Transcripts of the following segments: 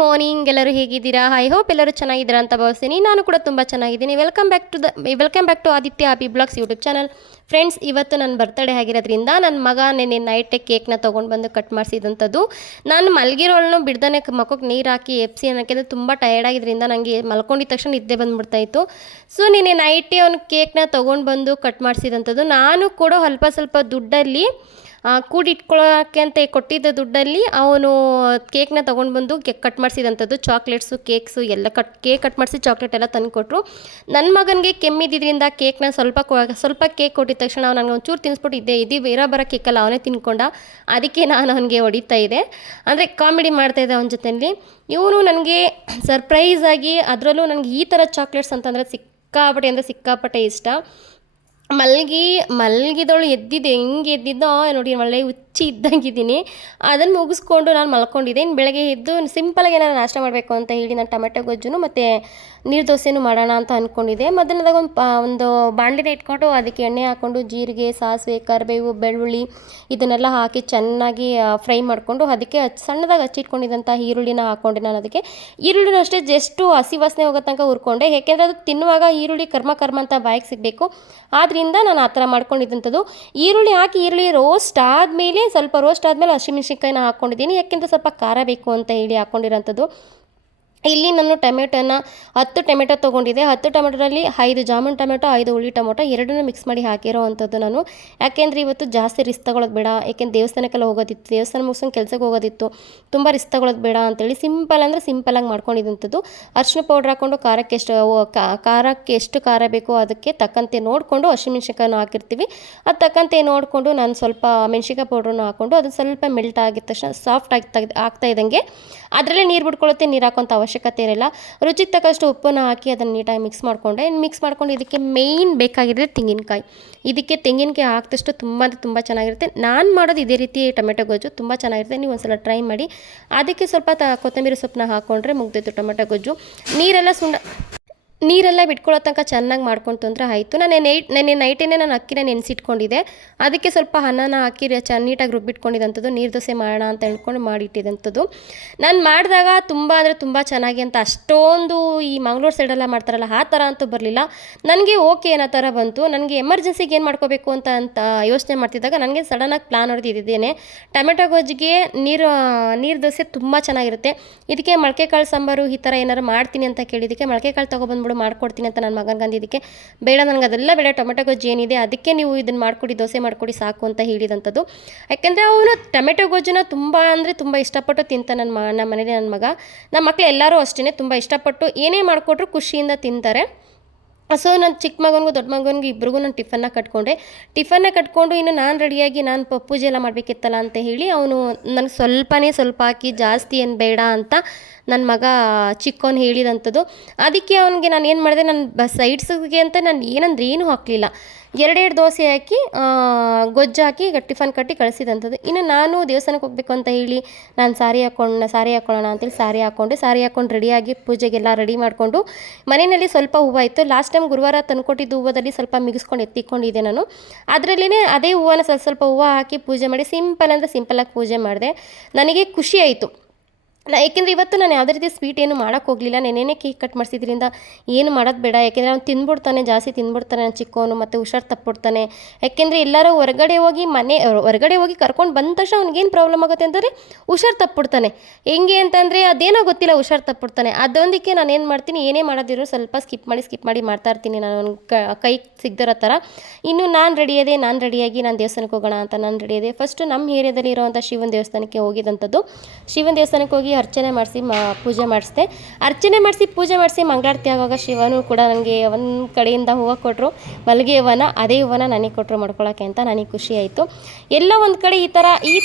Morning ಎಲ್ಲರೂ ಹೇಗಿದ್ದೀರಾ? I hope ಎಲ್ಲರೂ ಚೆನ್ನಾಗಿದ್ದೀರಾ ಅಂತ ಭಾವಿಸ್ತೀನಿ. ನಾನು ಕೂಡ ತುಂಬ ಚೆನ್ನಾಗಿದ್ದೀನಿ. Welcome back to Aditya happy blogs YouTube channel. Friends, ಇವತ್ತು ನನ್ನ ಬರ್ತ್ಡೇ ಆಗಿರೋದ್ರಿಂದ ನನ್ನ ಮಗ ನೆನ್ನೆ ನೈಟೇ ಕೇಕ್ನ ತೊಗೊಂಡು ಬಂದು ಕಟ್ ಮಾಡಿಸಿದಂಥದ್ದು. ನಾನು ಮಲಗಿರೋಳನ್ನು ಬಿಡ್ದಾನೆ ಮಕ್ಕಕ್ಕೆ ನೀರು ಹಾಕಿ ಎಪ್ಸಿ ಅನ್ನೋಕ್ಕೆ ತುಂಬ ಟಯರ್ಡ್ ಆಗಿದ್ದರಿಂದ ನನಗೆ ಮಲ್ಕೊಂಡಿದ್ದ ತಕ್ಷಣ ನಿದ್ದೆ ಬಂದುಬಿಡ್ತಾಯಿತ್ತು. ಸೊ ನೆನ್ನೆ ನೈಟೇ ಅವ್ನು ಕೇಕ್ನ ತೊಗೊಂಡು ಬಂದು ಕಟ್ ಮಾಡಿಸಿದಂಥದ್ದು. ನಾನು ಕೂಡ ಸ್ವಲ್ಪ ದುಡ್ಡಲ್ಲಿ ಕೂಡಿಟ್ಕೊಳ್ಳೋಕ್ಕೆ ಅಂತ ಕೊಟ್ಟಿದ್ದ ದುಡ್ಡಲ್ಲಿ ಅವನು ಕೇಕ್ನ ತೊಗೊಂಡು ಬಂದು ಕಟ್ ಮಾಡಿಸಿದಂಥದ್ದು. ಚಾಕ್ಲೇಟ್ಸು, ಕೇಕ್ಸು ಎಲ್ಲ ಕೇಕ್ ಕಟ್ ಮಾಡಿಸಿ ಚಾಕ್ಲೇಟ್ ಎಲ್ಲ ತಂದು ಕೊಟ್ಟರು. ನನ್ನ ಮಗನಿಗೆ ಕೆಮ್ಮಿದ್ದರಿಂದ ಕೇಕ್ನ ಸ್ವಲ್ಪ ಕೇಕ್ ಕೊಟ್ಟಿದ ತಕ್ಷಣ ಅವ್ನು ನನಗೆ ಒಂಚೂರು ತಿನ್ನಿಸ್ಬಿಟ್ಟು ಇದು ಬೇರೆ ಬರೋ ಕೇಕಲ್ಲ ಅವನೇ ತಿನ್ಕೊಂಡ. ಅದಕ್ಕೆ ನಾನು ಅವನಿಗೆ ಹೊಡಿತಾ ಇದ್ದೆ, ಅಂದರೆ ಕಾಮಿಡಿ ಮಾಡ್ತಾಯಿದ್ದೆ ಅವನ ಜೊತೆಯಲ್ಲಿ. ಇವನು ನನಗೆ ಸರ್ಪ್ರೈಸಾಗಿ, ಅದರಲ್ಲೂ ನನಗೆ ಈ ಥರ ಚಾಕ್ಲೇಟ್ಸ್ ಅಂತಂದರೆ ಸಿಕ್ಕಾಪಟ್ಟೆ ಇಷ್ಟ. ಮಲಗಿದವಳು ಹೆಂಗೆ ಎದ್ದಿದ್ದೋ ನೋಡಿ, ಒಳ್ಳೆ ಹುಚ್ಚಿ ಇದ್ದಂಗಿದ್ದೀನಿ. ಅದನ್ನು ಮುಗಿಸ್ಕೊಂಡು ನಾನು ಮಲ್ಕೊಂಡಿದ್ದೆ. ಇನ್ನು ಬೆಳಗ್ಗೆ ಎದ್ದು ಸಿಂಪಲಾಗಿ ಏನಾದ್ರು ನಾಷ್ಟ ಮಾಡಬೇಕು ಅಂತ ಹೇಳಿ ನಾನು ಟೊಮೆಟೊ ಗೊಜ್ಜು ಮತ್ತು ನೀರು ದೋಸೆನೂ ಮಾಡೋಣ ಅಂತ ಅಂದ್ಕೊಂಡಿದ್ದೆ. ಮೊದಲನೇದಾಗ ಒಂದು ಬಾಣಲಿನ ಇಟ್ಕೊಂಡು ಅದಕ್ಕೆ ಎಣ್ಣೆ ಹಾಕ್ಕೊಂಡು ಜೀರಿಗೆ, ಸಾಸಿವೆ, ಕರಿಬೇವು, ಬೆಳ್ಳುಳ್ಳಿ ಇದನ್ನೆಲ್ಲ ಹಾಕಿ ಚೆನ್ನಾಗಿ ಫ್ರೈ ಮಾಡಿಕೊಂಡು ಅದಕ್ಕೆ ಸಣ್ಣದಾಗಿ ಹಚ್ಚಿಟ್ಕೊಂಡಿದ್ದಂಥ ಈರುಳ್ಳಿನ ಹಾಕ್ಕೊಂಡೆ. ನಾನು ಅದಕ್ಕೆ ಈರುಳ್ಳಿನೂ ಅಷ್ಟೇ ಜಸ್ಟು ಹಸಿ ವಾಸನೆ ಹೋಗೋ ತನಕ ಹುರ್ಕೊಂಡೆ. ಏಕೆಂದರೆ ಅದು ತಿನ್ನುವಾಗ ಈರುಳ್ಳಿ ಕರ್ಮ ಅಂತ ಬಾಯಿಗೆ ಸಿಗಬೇಕು. ಆದ್ದರಿಂದ ನಾನು ಆ ಥರ ಮಾಡ್ಕೊಂಡಿದ್ದಂಥದ್ದು. ಈರುಳ್ಳಿ ರೋಸ್ಟ್ ಆದಮೇಲೆ ಹಸಿಮೆಣ್ಸಿನ್ಕಾಯಿನ ಹಾಕ್ಕೊಂಡಿದ್ದೀನಿ. ಯಾಕೆಂದರೆ ಸ್ವಲ್ಪ ಖಾರ ಬೇಕು ಅಂತ ಹೇಳಿ ಹಾಕ್ಕೊಂಡಿರೋಂಥದ್ದು. ಇಲ್ಲಿ ನಾನು 10 ಟೊಮೆಟೊ ತೊಗೊಂಡಿದ್ದೆ. 10 ಟೊಮೆಟೊದಲ್ಲಿ 5 ಜಾಮೂನ್ ಟೊಮೆಟೊ, 5 ಹುಳಿ ಟೊಮೆಟೊ ಎರಡನ್ನೂ ಮಿಕ್ಸ್ ಮಾಡಿ ಹಾಕಿರೋ ಅಂಥದ್ದು ನಾನು. ಯಾಕೆಂದರೆ ಇವತ್ತು ಜಾಸ್ತಿ ರಿಸ್ಕ್ ತಗೊಳ್ಳೋದು ಬೇಡ, ಯಾಕೆಂದ್ರೆ ದೇವಸ್ಥಾನಕ್ಕೆಲ್ಲ ಹೋಗೋದಿತ್ತು, ದೇವಸ್ಥಾನ ಮುಗಿಸ್ಕೊಂಡು ಕೆಲಸಕ್ಕೆ ಹೋಗೋದಿತ್ತು, ತುಂಬ ರಿಸ್ಕ್ ತಗೊಳ್ಳೋದು ಬೇಡ ಅಂತೇಳಿ ಸಿಂಪಲಾಗಿ ಮಾಡ್ಕೊಂಡಿದ್ದಂಥದ್ದು. ಅರಿಶಿನ ಪೌಡ್ರ್ ಹಾಕ್ಕೊಂಡು ಖಾರಕ್ಕೆ ಎಷ್ಟು ಖಾರ ಬೇಕೋ ಅದಕ್ಕೆ ತಕ್ಕಂತೆ ನೋಡಿಕೊಂಡು ಹಸಿಮೆಣ್ಸಿನ್ಕಾಯಿನ ಹಾಕಿರ್ತೀವಿ. ಅದು ತಕ್ಕಂತೆ ನೋಡಿಕೊಂಡು ನಾನು ಸ್ವಲ್ಪ ಮೆಣ್ಸಿನ್ಕಾಯಿ ಪೌಡ್ರನ್ನು ಹಾಕ್ಕೊಂಡು ಅದು ಸ್ವಲ್ಪ ಮೆಲ್ಟ್ ಆಗಿದ ತಕ್ಷಣ ಸಾಫ್ಟ್ ಆಗ್ತಾ ಇದ್ದಂಗೆ ಅದರಲ್ಲೇ ನೀರು ಬಿಟ್ಕೊಳ್ಳುತ್ತೆ. ನೀರು ಹಾಕೋಂಥ ಅವಶ್ಯಕತೆ ಇರಲ್ಲ. ರುಚಿಗೆ ತಕ್ಕಷ್ಟು ಉಪ್ಪನ್ನು ಹಾಕಿ ಅದನ್ನು ನೀಟಾಗಿ ಮಿಕ್ಸ್ ಮಾಡ್ಕೊಂಡು ಇದಕ್ಕೆ ಮೇಯ್ನ್ ಬೇಕಾಗಿರೋದು ತೆಂಗಿನಕಾಯಿ. ಇದಕ್ಕೆ ತೆಂಗಿನಕಾಯಿ ಹಾಕಿದಷ್ಟು ತುಂಬ ಚೆನ್ನಾಗಿರುತ್ತೆ. ನಾನು ಮಾಡೋದು ಇದೇ ರೀತಿ ಟೊಮೆಟೊ ಗೊಜ್ಜು ತುಂಬ ಚೆನ್ನಾಗಿರುತ್ತೆ. ನೀವು ಒಂದ್ಸಲ ಟ್ರೈ ಮಾಡಿ. ಅದಕ್ಕೆ ಸ್ವಲ್ಪ ಕೊತ್ತಂಬರಿ ಸೊಪ್ಪನ್ನ ಹಾಕ್ಕೊಂಡ್ರೆ ಮುಗ್ದಿತ್ತು ಟೊಮೆಟೊ ಗೊಜ್ಜು. ನೀರೆಲ್ಲ ಬಿಟ್ಕೊಳ್ಳೋ ತನಕ ಚೆನ್ನಾಗಿ ಮಾಡ್ಕೊಂಡು ತಂದರೆ ಆಯಿತು. ನೆನ್ನೆ ನೈಟೇ ನಾನು ಅಕ್ಕಿನ ನೆನೆಸಿಟ್ಕೊಂಡಿದ್ದೆ. ಅದಕ್ಕೆ ಸ್ವಲ್ಪ ಅನ್ನನ ಹಾಕಿ ನೀಟಾಗಿ ರುಬ್ಬಿಟ್ಕೊಂಡಿದ್ದಂಥದ್ದು. ನೀರು ದೋಸೆ ಮಾಡೋಣ ಅಂತ ಹೇಳ್ಕೊಂಡು ಮಾಡಿಟ್ಟಿದ್ದಂಥದ್ದು. ನಾನು ಮಾಡಿದಾಗ ತುಂಬ ಚೆನ್ನಾಗಿ ಅಂತ ಅಷ್ಟೊಂದು ಈ ಮಂಗಳೂರು ಸೈಡೆಲ್ಲ ಮಾಡ್ತಾರಲ್ಲ ಆ ಥರ ಅಂತೂ ಬರಲಿಲ್ಲ. ನನಗೆ ಓಕೆ ಅನ್ನೋ ಥರ ಬಂತು. ನನಗೆ ಎಮರ್ಜೆನ್ಸಿಗೆ ಏನು ಮಾಡ್ಕೋಬೇಕು ಅಂತ ಯೋಚನೆ ಮಾಡ್ತಿದ್ದಾಗ ನನಗೆ ಸಡನ್ನಾಗಿ ಪ್ಲಾನ್ ಹೊಡೆದಿದ್ದೇನೆ. ಟೊಮೆಟೊ ಗೊಜ್ಜಿಗೆ ನೀರು ದೋಸೆ ತುಂಬ ಚೆನ್ನಾಗಿರುತ್ತೆ. ಇದಕ್ಕೆ ಮೊಳಕೆ ಕಾಳು ಸಾಂಬಾರು ಈ ಥರ ಏನಾರು ಮಾಡ್ತೀನಿ ಅಂತ ಕೇಳಿದ್ದಕ್ಕೆ ಮೊಳಕೆ ಕಾಳು ತೊಗೊಬಂದ್ಬಿಡು ಮಾಡ್ಕೊಡ್ತೀನಿ ಅಂತ ನನ್ನ ಮಗನಿಗೆ ಅಂದಿದ್ದಕ್ಕೆ ಬೇಡ, ನನಗೆ ಅದೆಲ್ಲ ಬೇಡ, ಟೊಮೆಟೊ ಗೊಜ್ಜು ಏನಿದೆ ಅದಕ್ಕೆ ನೀವು ಇದನ್ನು ಮಾಡಿಕೊಡಿ, ದೋಸೆ ಮಾಡಿಕೊಡಿ ಸಾಕು ಅಂತ ಹೇಳಿದಂಥದ್ದು. ಯಾಕೆಂದರೆ ಅವನು ಟೊಮೆಟೊ ಗೊಜ್ಜನ್ನ ತುಂಬ ಇಷ್ಟಪಟ್ಟು ತಿಂತಾನೆ. ನಮ್ಮ ಮನೇಲಿ ನನ್ನ ಮಕ್ಕಳು ಎಲ್ಲರೂ ಅಷ್ಟೇ ತುಂಬ ಇಷ್ಟಪಟ್ಟು ಏನೇ ಮಾಡಿಕೊಟ್ರು ಖುಷಿಯಿಂದ ತಿಂತಾರೆ. ಸೊ ನನ್ನ ಚಿಕ್ಕ ಮಗನಿಗೂ ದೊಡ್ಡ ಮಗನಿಗೂ ಇಬ್ಬರಿಗೂ ನಾನು ಟಿಫನ್ನ ಕಟ್ಕೊಂಡು ಇನ್ನು ನಾನು ರೆಡಿಯಾಗಿ ಪೂಜೆ ಎಲ್ಲ ಮಾಡಬೇಕಿತ್ತಲ್ಲ ಅಂತ ಹೇಳಿ ಅವನು ನನಗೆ ಸ್ವಲ್ಪ ಹಾಕಿ ಜಾಸ್ತಿ ಏನು ಬೇಡ ಅಂತ ನನ್ನ ಮಗ ಚಿಕ್ಕವನು ಹೇಳಿದಂಥದ್ದು. ಅದಕ್ಕೆ ಅವನಿಗೆ ನಾನು ಏನು ಮಾಡಿದೆ, ನನ್ನ ಸೈಡ್ಸಿಗೆ ಅಂತ ನಾನು ಏನೂ ಹಾಕಲಿಲ್ಲ. 2 ದೋಸೆ ಹಾಕಿ ಗೊಜ್ಜು ಹಾಕಿ ಟಿಫನ್ ಕಟ್ಟಿ ಕಳಿಸಿದಂಥದ್ದು. ಇನ್ನು ನಾನು ದೇವಸ್ಥಾನಕ್ಕೆ ಹೋಗಬೇಕು ಅಂತ ಹೇಳಿ ನಾನು ಸಾರಿ ಹಾಕ್ಕೊಳ್ಳೋಣ ಅಂತೇಳಿ ಸಾರಿ ಹಾಕ್ಕೊಂಡು ರೆಡಿಯಾಗಿ ಪೂಜೆಗೆಲ್ಲ ರೆಡಿ ಮಾಡಿಕೊಂಡು ಮನೆಯಲ್ಲಿ ಸ್ವಲ್ಪ ಹೂವು ಇತ್ತು. ಲಾಸ್ಟ್ ಟೈಮ್ ಗುರುವಾರ ತಂದುಕೊಟ್ಟಿದ್ದು ಹೂವದಲ್ಲಿ ಸ್ವಲ್ಪ ಮಿಗಿಸ್ಕೊಂಡು ಎತ್ತಿಕೊಂಡಿದ್ದೆ ನಾನು. ಅದರಲ್ಲೇ ಅದೇ ಹೂವನ್ನ ಸ್ವಲ್ಪ ಹೂವು ಹಾಕಿ ಪೂಜೆ ಮಾಡಿ ಸಿಂಪಲಾಗಿ ಪೂಜೆ ಮಾಡಿದೆ. ನನಗೆ ಖುಷಿ ಆಯಿತು. ಏಕೆಂದರೆ ಇವತ್ತು ನಾನು ಯಾವುದೇ ರೀತಿ ಸ್ವೀಟ್ ಏನು ಮಾಡೋಕ್ಕೆ ಹೋಗಲಿಲ್ಲ. ನೆನ್ನೆನೇ ಕೇಕ್ ಕಟ್ ಮಾಡಿಸಿದ್ರಿಂದ ಏನು ಮಾಡೋದು ಬೇಡ. ಯಾಕೆಂದರೆ ಅವ್ನು ಜಾಸ್ತಿ ತಿಂದ್ಬಿಡ್ತಾನೆ ನನ್ನ ಚಿಕ್ಕವನು, ಮತ್ತು ಹುಷಾರು ತಪ್ಪಿಬಿಡ್ತಾನೆ. ಯಾಕೆಂದರೆ ಎಲ್ಲರೂ ಹೊರಗಡೆ ಹೋಗಿ ಕರ್ಕೊಂಡು ಬಂದ ತಕ್ಷಣ ಅವ್ನಿಗೇನು ಪ್ರಾಬ್ಲಮ್ ಆಗುತ್ತೆ ಅಂತಂದರೆ ಹುಷಾರು ತಪ್ಪಿಬಿಡ್ತಾನೆ. ಹೆಂಗೆ ಅಂತಂದರೆ ಅದೇನೋ ಗೊತ್ತಿಲ್ಲ, ಹುಷಾರು ತಪ್ಪಿಬಿಡ್ತಾನೆ. ಅದೊಂದಕ್ಕೆ ನಾನು ಏನು ಮಾಡ್ತೀನಿ, ಏನೇ ಮಾಡೋದಿರೋ ಸ್ವಲ್ಪ ಸ್ಕಿಪ್ ಮಾಡಿ ಮಾಡ್ತಾ ಇರ್ತೀನಿ ನಾನು, ಅವ್ನ ಕೈ ಸಿಗ್ದಿರೋ ಥರ. ಇನ್ನು ನಾನು ರೆಡಿಯಾಗಿ ನಾನು ದೇವಸ್ಥಾನಕ್ಕೆ ಹೋಗೋಣ ಅಂತ ನಾನು ರೆಡಿಯಾದೆ. ಫಸ್ಟು ನಮ್ಮ ಏರಿಯಾದಲ್ಲಿ ಇರೋವಂಥ ಶಿವನ ದೇವಸ್ಥಾನಕ್ಕೆ ಹೋಗಿದ್ದಂಥದ್ದು. ಶಿವನ ದೇವಸ್ಥಾನಕ್ಕೆ ಹೋಗಿ ಅರ್ಚನೆ ಮಾಡಿಸಿ ಪೂಜೆ ಮಾಡಿಸಿ ಮಂಗಳಾರತಿ ಆಗುವಾಗ ಶಿವನು ಕೂಡ ನನಗೆ ಒಂದು ಕಡೆಯಿಂದ ಹೂವು ಕೊಟ್ಟರು, ಮಲ್ಲಿಗೆ ಹೂವನ. ಅದೇ ಹೂವನ ನನಗೆ ಕೊಟ್ಟರು ಮಾಡ್ಕೊಳ್ಳೋಕ್ಕೆ ಅಂತ. ನನಗೆ ಖುಷಿ ಆಯಿತು. ಎಲ್ಲ ಒಂದು ಕಡೆ ಈ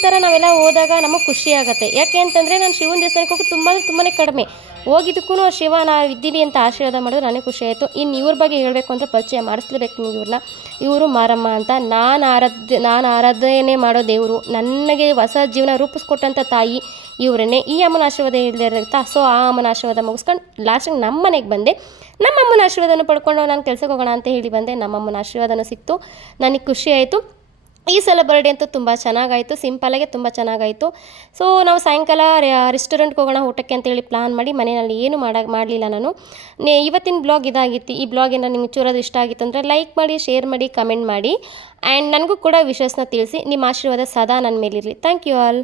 ಥರ ನಾವೆಲ್ಲ ಹೋದಾಗ ನಮಗೆ ಖುಷಿ ಆಗುತ್ತೆ. ಯಾಕೆ ಅಂತಂದರೆ ನಾನು ಶಿವನ ದೇವಸ್ಥಾನಕ್ಕೆ ಹೋಗಿ ತುಂಬಾ ಕಡಿಮೆ ಹೋಗಿದ್ದಕ್ಕೂ ಶಿವ ನಾವು ಇದ್ದೀವಿ ಅಂತ ಆಶೀರ್ವಾದ ಮಾಡೋದು ನನಗೆ ಖುಷಿ ಆಯಿತು. ಇನ್ನು ಇವ್ರ ಬಗ್ಗೆ ಹೇಳಬೇಕು ಅಂದರೆ ಪರಿಚಯ ಮಾಡಿಸ್ಲೇಬೇಕು ನಿಮಗೆ ಇವ್ರನ್ನ. ಇವರು ಮಾರಮ್ಮ ಅಂತ. ನಾನು ಆರಾಧನೆ ಮಾಡೋ ದೇವರು, ನನಗೆ ಹೊಸ ಜೀವನ ರೂಪಿಸ್ಕೊಟ್ಟಂಥ ತಾಯಿ ಇವರನ್ನೇ. ಈ ಅಮ್ಮನ ಆಶೀರ್ವಾದ ಇಲ್ಲದೆ ಇರುತ್ತಾ. ಸೊ ಆ ಅಮ್ಮನ ಆಶೀರ್ವಾದ ಮುಗಿಸ್ಕೊಂಡು ಲಾಸ್ಟಿಗೆ ನಮ್ಮ ಮನೆಗೆ ಬಂದೆ. ನಮ್ಮ ಅಮ್ಮನ ಆಶೀರ್ವಾದನ ಪಡ್ಕೊಂಡು ನಾನು ಕೆಲಸಕ್ಕೆ ಹೋಗೋಣ ಅಂತ ಹೇಳಿ ಬಂದೆ. ನಮ್ಮ ಅಮ್ಮನ ಆಶೀರ್ವಾದನೂ ಸಿಕ್ತು. ನನಗೆ ಖುಷಿ ಆಯಿತು. ಈ ಸಲ ಬರ್ಡೇ ಅಂತೂ ತುಂಬ ಚೆನ್ನಾಗಾಯಿತು, ಸಿಂಪಲಾಗೆ ತುಂಬ ಚೆನ್ನಾಗಾಯಿತು. ಸೊ ನಾವು ಸಾಯಂಕಾಲ ರೆಸ್ಟೋರೆಂಟ್ಗೆ ಹೋಗೋಣ ಊಟಕ್ಕೆ ಅಂತೇಳಿ ಪ್ಲಾನ್ ಮಾಡಿ ಮನೆಯಲ್ಲಿ ಏನು ಮಾಡಲಿಲ್ಲ ನಾನು. ಇವತ್ತಿನ ಬ್ಲಾಗ್ ಇದಾಗಿತ್ತು. ಈ ಬ್ಲಾಗ್ ಏನಾದ್ರು ನಿಮ್ಗೆ ಚೂರಾದ್ರು ಇಷ್ಟ ಆಗಿತ್ತು ಅಂದರೆ ಲೈಕ್ ಮಾಡಿ, ಶೇರ್ ಮಾಡಿ, ಕಮೆಂಟ್ ಮಾಡಿ ಆ್ಯಂಡ್ ನನಗೂ ಕೂಡ ವಿಷಸ್ನ ತಿಳಿಸಿ. ನಿಮ್ಮ ಆಶೀರ್ವಾದ ಸದಾ ನನ್ನ ಮೇಲಿರಲಿ. Thank you all.